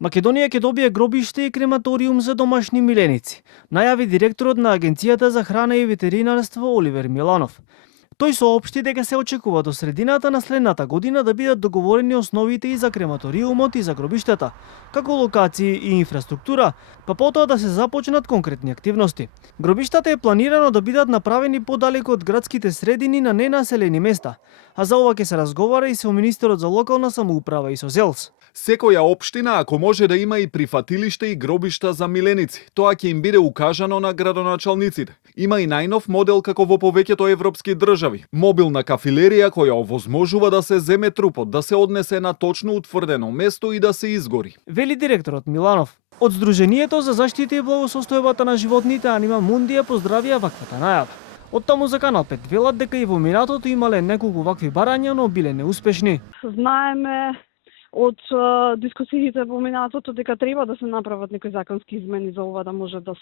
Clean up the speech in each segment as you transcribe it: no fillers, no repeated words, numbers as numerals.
Македонија ќе добие гробиште и крематориум за домашни миленици, најави директорот на Агенцијата за храна и ветеринарство Оливер Миланов. Тој соопшти дека се очекува до средината на следната година да бидат договорени основите и за крематориумот и за гробиштата, како локации и инфраструктура, па потоа да се започнат конкретни активности. Гробиштата е планирано да бидат направени подалеку од градските средини на ненаселени места, а за ова ќе се разговара и со министерот за локална самоуправа и со ЗЕЛС. Секоја општина, ако може да има и прифатилиште и гробишта за миленици, тоа ќе им биде укажано на градоначалниците. Има и најнов модел како во повеќето европски држави. Мобилна кафилерија која овозможува да се земе трупот, да се однесе на точно утврдено место и да се изгори. Вели директорот Миланов. Од Сдруженијето за заштита и благосостојбата на животните Анима Мундија поздравија ваквата најава. Од таму за Канал 5 велат дека и во минатото имале неколку вакви барања, но биле неуспешни. Знаеме од дискусиите во минатото дека треба да се направат некои законски измени за ова да може да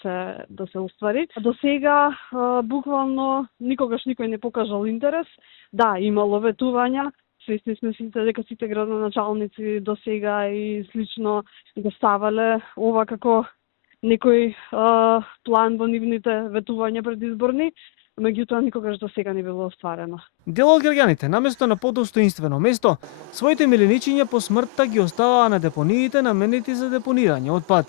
се уствари. До сега буквално никогаш никој не покажал интерес. Да, имало ветувања. Свесни сме сите дека сите градоначалници до сега и слично го ставале ова како некој план во нивните ветувања предизборни. Меѓутоа никогаш до сега не било остварено. Дел од граѓаните, наместо на подостоинствено место, своите миленичиња по смртта ги оставаа на депониите наменети за депонирање отпад.